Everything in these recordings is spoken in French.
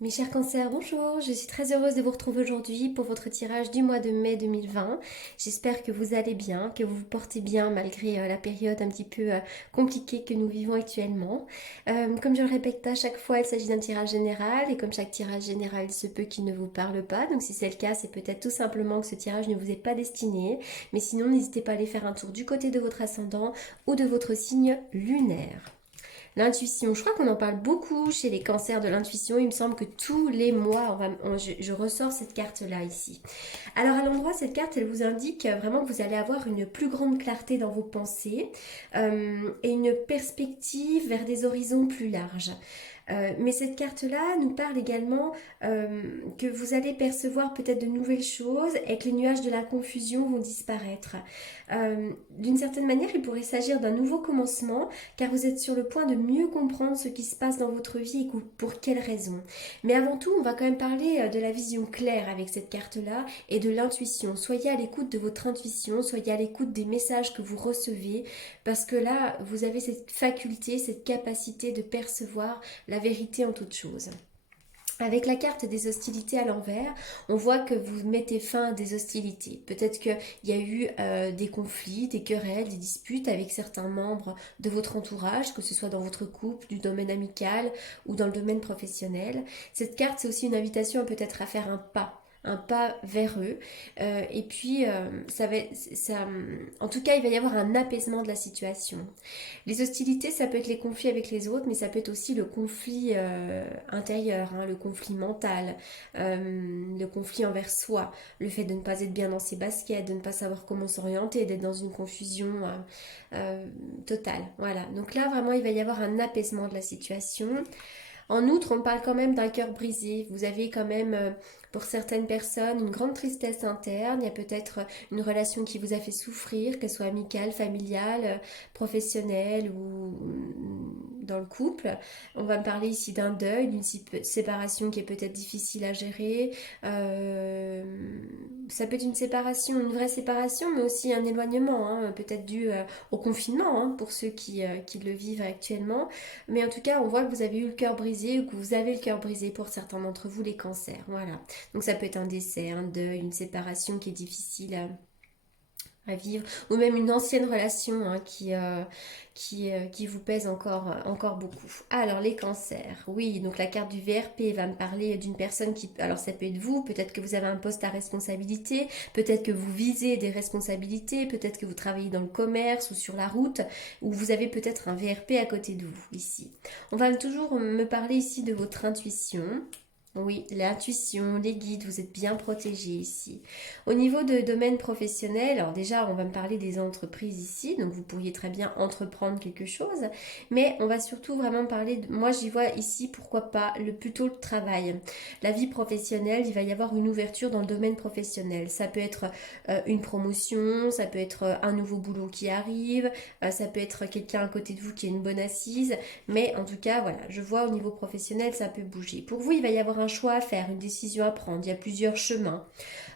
Mes chers cancers, bonjour, je suis très heureuse de vous retrouver aujourd'hui pour votre tirage du mois de mai 2020. J'espère que vous allez bien, que vous vous portez bien malgré la période un petit peu compliquée que nous vivons actuellement. Comme je le répète à chaque fois, il s'agit d'un tirage général et comme chaque tirage général, il se peut qu'il ne vous parle pas. Donc si c'est le cas, c'est peut-être tout simplement que ce tirage ne vous est pas destiné. Mais sinon, n'hésitez pas à aller faire un tour du côté de votre ascendant ou de votre signe lunaire. L'intuition, je crois qu'on en parle beaucoup chez les cancers de l'intuition. Il me semble que tous les mois, je ressors cette carte-là ici. Alors à l'endroit, cette carte, elle vous indique vraiment que vous allez avoir une plus grande clarté dans vos pensées et une perspective vers des horizons plus larges. Mais cette carte-là nous parle également que vous allez percevoir peut-être de nouvelles choses et que les nuages de la confusion vont disparaître. D'une certaine manière, il pourrait s'agir d'un nouveau commencement car vous êtes sur le point de mieux comprendre ce qui se passe dans votre vie et pour quelles raisons. Mais avant tout, on va quand même parler de la vision claire avec cette carte-là et de l'intuition. Soyez à l'écoute de votre intuition, soyez à l'écoute des messages que vous recevez parce que là, vous avez cette faculté, cette capacité de percevoir la vérité en toute chose. Avec la carte des hostilités à l'envers, on voit que vous mettez fin à des hostilités. Peut-être qu'il y a eu des conflits, des querelles, des disputes avec certains membres de votre entourage, que ce soit dans votre couple, du domaine amical ou dans le domaine professionnel. Cette carte, c'est aussi une invitation peut-être à faire un pas vers eux. Et puis, en tout cas, il va y avoir un apaisement de la situation. Les hostilités, ça peut être les conflits avec les autres, mais ça peut être aussi le conflit intérieur, hein, le conflit mental, le conflit envers soi, le fait de ne pas être bien dans ses baskets, de ne pas savoir comment s'orienter, d'être dans une confusion totale. Voilà. Donc là, vraiment, il va y avoir un apaisement de la situation. En outre, on parle quand même d'un cœur brisé. Vous avez quand même, pour certaines personnes, une grande tristesse interne. Il y a peut-être une relation qui vous a fait souffrir, qu'elle soit amicale, familiale, professionnelle ou dans le couple. On va me parler ici d'un deuil, d'une séparation qui est peut-être difficile à gérer. Euh, Ça peut être une séparation, une vraie séparation, mais aussi un éloignement, hein, peut-être dû au confinement, hein, pour ceux qui le vivent actuellement. Mais en tout cas, on voit que vous avez eu le cœur brisé ou que vous avez le cœur brisé pour certains d'entre vous, les cancers. Voilà. Donc ça peut être un décès, un deuil, une séparation qui est difficile à vivre, ou même une ancienne relation hein, qui vous pèse encore beaucoup. Alors les cancers, oui, donc la carte du VRP va me parler d'une personne qui, alors ça peut être vous, peut-être que vous avez un poste à responsabilité, peut-être que vous visez des responsabilités, peut-être que vous travaillez dans le commerce ou sur la route, ou vous avez peut-être un VRP à côté de vous ici. On va toujours me parler ici de votre intuition. Oui, l'intuition, les guides, vous êtes bien protégés ici. Au niveau de domaine professionnel, alors déjà, on va me parler des entreprises ici, donc vous pourriez très bien entreprendre quelque chose, mais on va surtout vraiment parler, moi j'y vois ici, pourquoi pas, plutôt le travail. La vie professionnelle, il va y avoir une ouverture dans le domaine professionnel. Ça peut être une promotion, ça peut être un nouveau boulot qui arrive, ça peut être quelqu'un à côté de vous qui a une bonne assise, mais en tout cas, voilà, je vois au niveau professionnel, ça peut bouger. Pour vous, il va y avoir un choix à faire, une décision à prendre, il y a plusieurs chemins.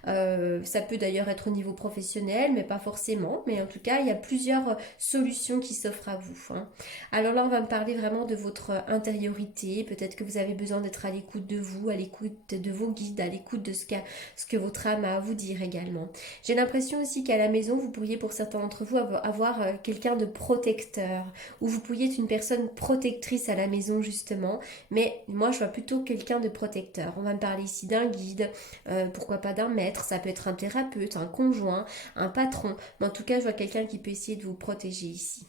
Ça peut d'ailleurs être au niveau professionnel, mais pas forcément. Mais en tout cas, il y a plusieurs solutions qui s'offrent à vous. Hein. Alors là, on va me parler vraiment de votre intériorité. Peut-être que vous avez besoin d'être à l'écoute de vous, à l'écoute de vos guides, à l'écoute de ce que votre âme a à vous dire également. J'ai l'impression aussi qu'à la maison, vous pourriez pour certains d'entre vous avoir quelqu'un de protecteur, ou vous pourriez être une personne protectrice à la maison justement. Mais moi, je vois plutôt quelqu'un de protecteur. On va me parler ici d'un guide, pourquoi pas d'un maître, ça peut être un thérapeute, un conjoint, un patron, mais en tout cas je vois quelqu'un qui peut essayer de vous protéger ici.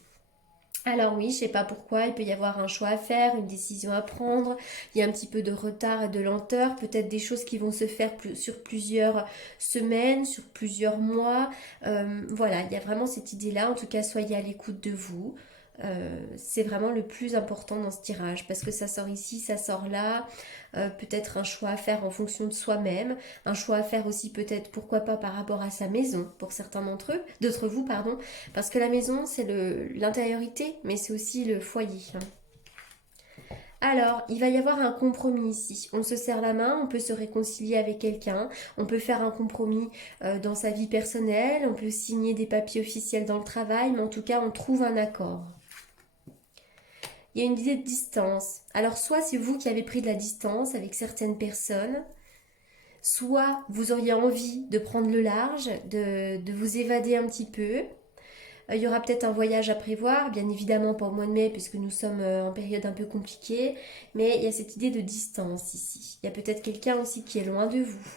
Alors oui, je sais pas pourquoi, il peut y avoir un choix à faire, une décision à prendre, il y a un petit peu de retard et de lenteur, peut-être des choses qui vont se faire sur plusieurs semaines, sur plusieurs mois. Voilà, il y a vraiment cette idée-là, en tout cas soyez à l'écoute de vous. C'est vraiment le plus important dans ce tirage parce que ça sort ici, ça sort là, peut-être un choix à faire en fonction de soi-même, un choix à faire aussi peut-être pourquoi pas par rapport à sa maison pour certains d'autres vous pardon, parce que la maison c'est l'intériorité mais c'est aussi le foyer. Hein. Alors, il va y avoir un compromis ici. On se serre la main, on peut se réconcilier avec quelqu'un, on peut faire un compromis dans sa vie personnelle, on peut signer des papiers officiels dans le travail, mais en tout cas, on trouve un accord. il y a une idée de distance. Alors soit c'est vous qui avez pris de la distance avec certaines personnes, soit vous auriez envie de prendre le large, de vous évader un petit peu. Il y aura peut-être un voyage à prévoir, bien évidemment pas au mois de mai puisque nous sommes en période un peu compliquée, mais il y a cette idée de distance ici. Il y a peut-être quelqu'un aussi qui est loin de vous.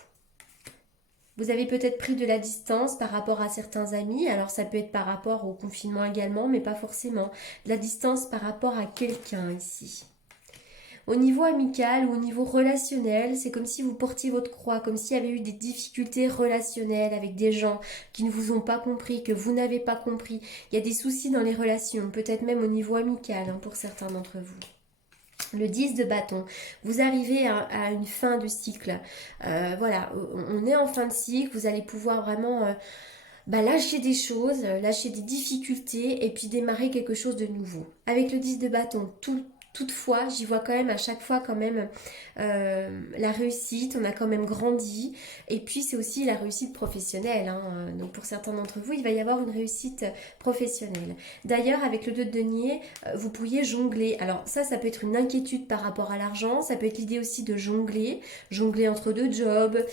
Vous avez peut-être pris de la distance par rapport à certains amis, alors ça peut être par rapport au confinement également, mais pas forcément. De la distance par rapport à quelqu'un ici. Au niveau amical ou au niveau relationnel, c'est comme si vous portiez votre croix, comme s'il y avait eu des difficultés relationnelles avec des gens qui ne vous ont pas compris, que vous n'avez pas compris. Il y a des soucis dans les relations, peut-être même au niveau amical pour certains d'entre vous. Le 10 de bâton, vous arrivez à une fin de cycle. Voilà, on est en fin de cycle, vous allez pouvoir vraiment lâcher des choses, lâcher des difficultés et puis démarrer quelque chose de nouveau. Avec le 10 de bâton, toutefois, j'y vois quand même à chaque fois quand même la réussite, on a quand même grandi et puis c'est aussi la réussite professionnelle. Donc pour certains d'entre vous, il va y avoir une réussite professionnelle. D'ailleurs, avec le 2 de denier, vous pourriez jongler. Alors ça peut être une inquiétude par rapport à l'argent, ça peut être l'idée aussi de jongler entre deux jobs,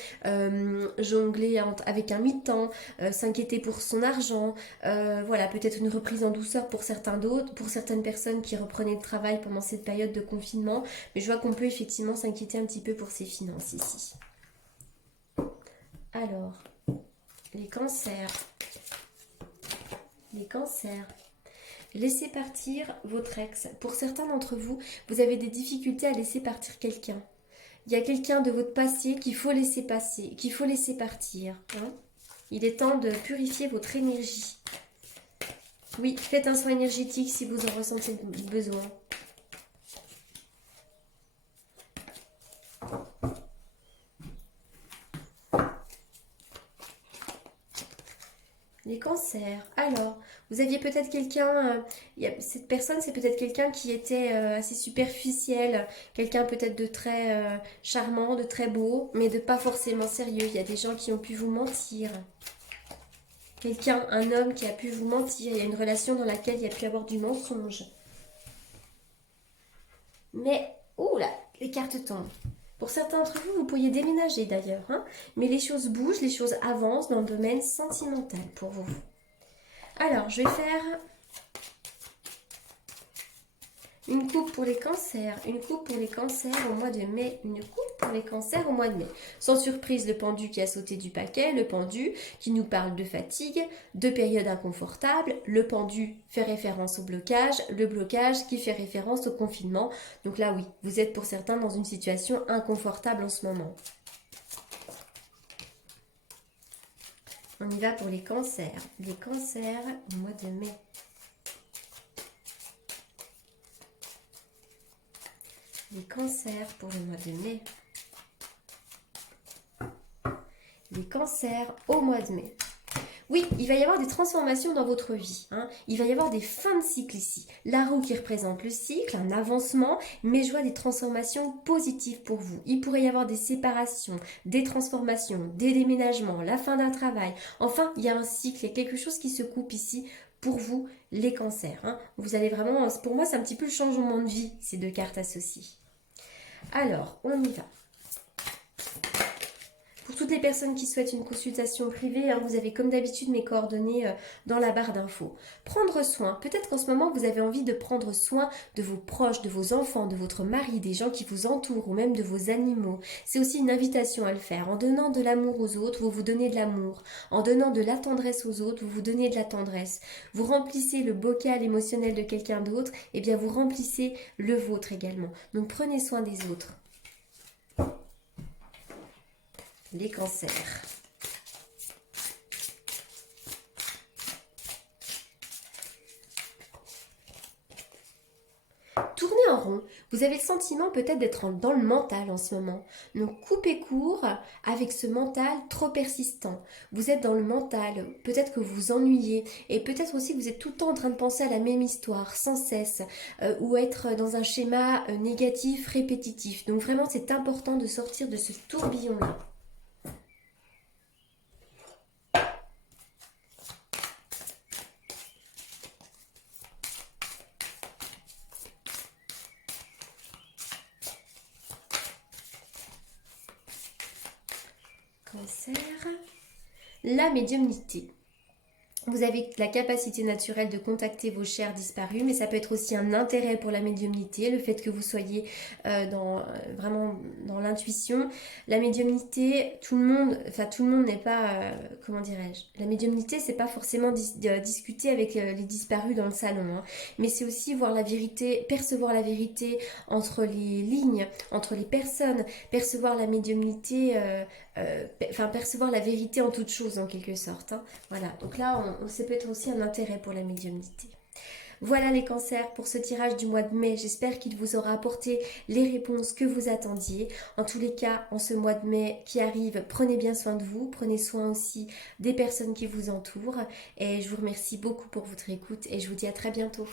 jongler avec un mi-temps, s'inquiéter pour son argent, voilà, peut-être une reprise en douceur pour certaines personnes qui reprenaient le travail pendant cette période de confinement, mais je vois qu'on peut effectivement s'inquiéter un petit peu pour ses finances ici. Alors, les cancers. Laissez partir votre ex. Pour certains d'entre vous, vous avez des difficultés à laisser partir quelqu'un. Il y a quelqu'un de votre passé qu'il faut laisser passer, qu'il faut laisser partir. Il est temps de purifier votre énergie. Oui, faites un soin énergétique si vous en ressentez le besoin. Les cancers. Alors, vous aviez peut-être quelqu'un, cette personne, c'est peut-être quelqu'un qui était assez superficiel, quelqu'un peut-être de très charmant, de très beau, mais de pas forcément sérieux. Il y a des gens qui ont pu vous mentir. Quelqu'un, un homme qui a pu vous mentir. Il y a une relation dans laquelle il y a pu avoir du mensonge. Mais, oula, les cartes tombent. Pour certains d'entre vous, vous pourriez déménager d'ailleurs. Mais les choses bougent, les choses avancent dans le domaine sentimental pour vous. Alors, je vais faire une coupe pour les cancers, une coupe pour les cancers au mois de mai, une coupe pour les cancers au mois de mai. Sans surprise, le pendu qui a sauté du paquet, le pendu qui nous parle de fatigue, de période inconfortable, le pendu fait référence au blocage, le blocage qui fait référence au confinement. Donc là, oui, vous êtes pour certains dans une situation inconfortable en ce moment. On y va pour les cancers. Les cancers au mois de mai. Les cancers pour le mois de mai. Les cancers au mois de mai. Oui, il va y avoir des transformations dans votre vie. Il va y avoir des fins de cycle ici. La roue qui représente le cycle, un avancement, mais je vois des transformations positives pour vous. Il pourrait y avoir des séparations, des transformations, des déménagements, la fin d'un travail. Enfin, il y a un cycle, il y a quelque chose qui se coupe ici pour vous, les cancers. Vous allez vraiment, pour moi, c'est un petit peu le changement de vie, ces deux cartes associées. Alors, on y va. Pour toutes les personnes qui souhaitent une consultation privée, vous avez comme d'habitude mes coordonnées dans la barre d'infos. Prendre soin. Peut-être qu'en ce moment, vous avez envie de prendre soin de vos proches, de vos enfants, de votre mari, des gens qui vous entourent ou même de vos animaux. C'est aussi une invitation à le faire. En donnant de l'amour aux autres, vous vous donnez de l'amour. En donnant de la tendresse aux autres, vous vous donnez de la tendresse. Vous remplissez le bocal émotionnel de quelqu'un d'autre, et bien vous remplissez le vôtre également. Donc prenez soin des autres. Les cancers. Tournez en rond. Vous avez le sentiment peut-être d'être dans le mental en ce moment. Donc coupez court avec ce mental trop persistant. Vous êtes dans le mental, peut-être que vous vous ennuyez et peut-être aussi que vous êtes tout le temps en train de penser à la même histoire sans cesse ou être dans un schéma négatif, répétitif. Donc vraiment c'est important de sortir de ce tourbillon-là. Cancer. La médiumnité. Vous avez la capacité naturelle de contacter vos chers disparus, mais ça peut être aussi un intérêt pour la médiumnité, le fait que vous soyez vraiment dans l'intuition. La médiumnité, tout le monde n'est pas, comment dirais-je, la médiumnité, c'est pas forcément discuter avec les disparus dans le salon, hein, mais c'est aussi voir la vérité, percevoir la vérité entre les lignes, entre les personnes, percevoir la médiumnité, percevoir la vérité en toute chose en quelque sorte, hein. Voilà, donc là, ça peut être aussi un intérêt pour la médiumnité. Voilà les cancers pour ce tirage du mois de mai. J'espère qu'il vous aura apporté les réponses que vous attendiez. En tous les cas, en ce mois de mai qui arrive, prenez bien soin de vous. Prenez soin aussi des personnes qui vous entourent. Et je vous remercie beaucoup pour votre écoute et je vous dis à très bientôt.